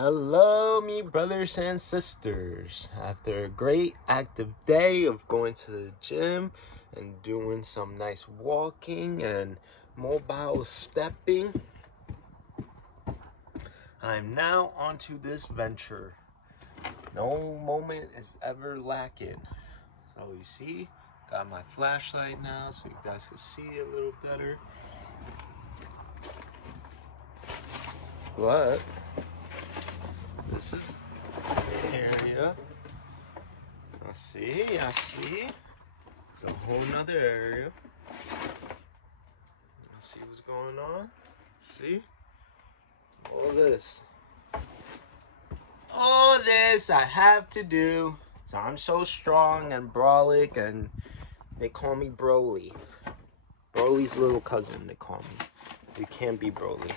Hello, me brothers and sisters. After a great active day of going to the gym and doing some nice walking and mobile stepping, I'm now onto this venture. No moment is ever lacking. So you see, got my flashlight now so you guys can see a little better. But this is the area. I see. It's a whole nother area. Let's see what's going on. See? All this I have to do. So I'm so strong and brolic, and they call me Broly. Broly's little cousin, they call me. You can't be Broly.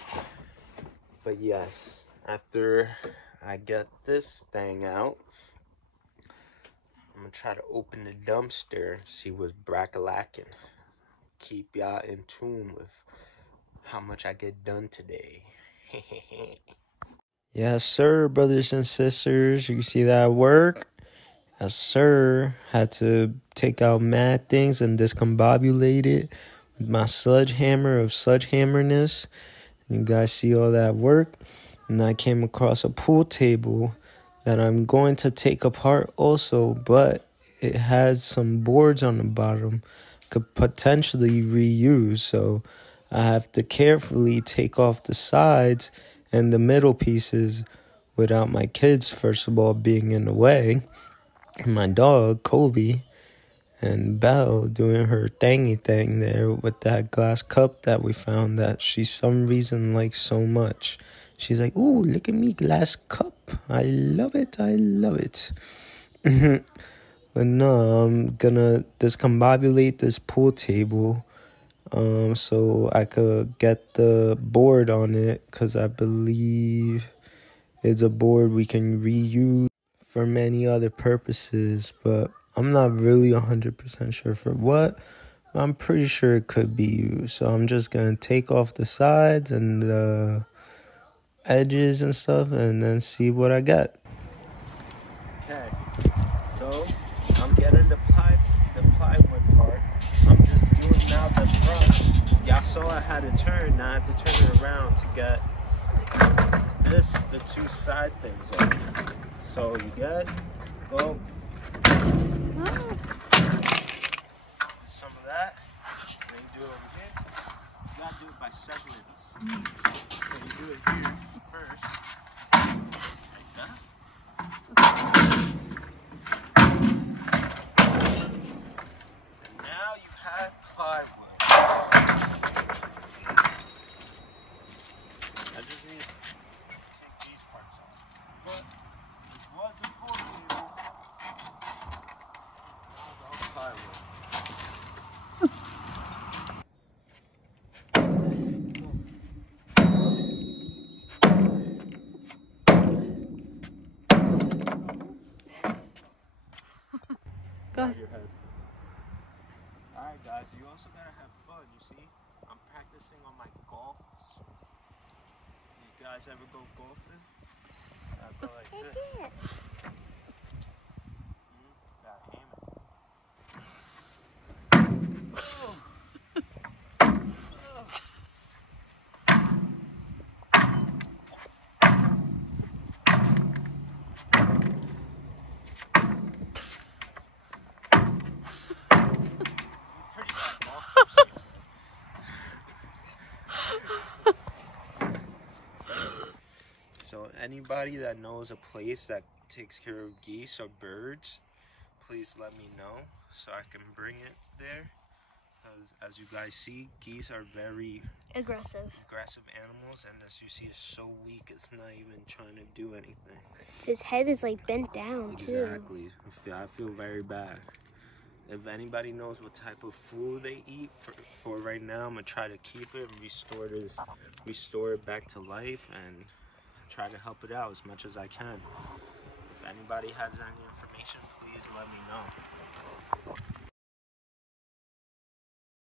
But yes, after I get this thing out, I'm gonna try to open the dumpster, see what's brackalacking. Keep y'all in tune with how much I get done today. Yes, sir, brothers and sisters. You see that work? Yes, sir. Had to take out mad things and discombobulate it with my sledgehammer of sledgehammerness. You guys see all that work? And I came across a pool table that I'm going to take apart also, but it has some boards on the bottom, could potentially reuse. So I have to carefully take off the sides and the middle pieces without my kids, first of all, being in the way. And my dog, Kobe, and Belle doing her thingy thing there with that glass cup that we found that she some reason likes so much. She's like, ooh, look at me, glass cup. I love it. But no, I'm gonna discombobulate this pool table so I could get the board on it, because I believe it's a board we can reuse for many other purposes, but I'm not really 100% sure for what. I'm pretty sure it could be used. So I'm just going to take off the sides and the edges and stuff and then see what I got. Okay, so I'm getting the plywood part. I'm just doing now the front. Y'all saw I had to turn. Now I have to turn it around to get the two side things off. So you get, some of that. Then you do it over here. You gotta do it by segments. So you do it here first, like that. And now you have plywood. I just need to take these parts off. But this was the pool table. That was all plywood. Go ahead. Alright guys, you also gotta have fun, you see? I'm practicing on my golf swing. You guys ever go golfing? I go like this. Gotta aim it. Pretty bad golfer, seriously. So anybody that knows a place that takes care of geese or birds, please let me know so I can bring it there. Because as you guys see, geese are very aggressive animals, and as you see, it's so weak, it's not even trying to do anything. His head is like bent down too. Exactly. I feel very bad. If anybody knows what type of food they eat for right now, I'm gonna try to keep it and restore it back to life, and try to help it out as much as I can. If anybody has any information, please let me know.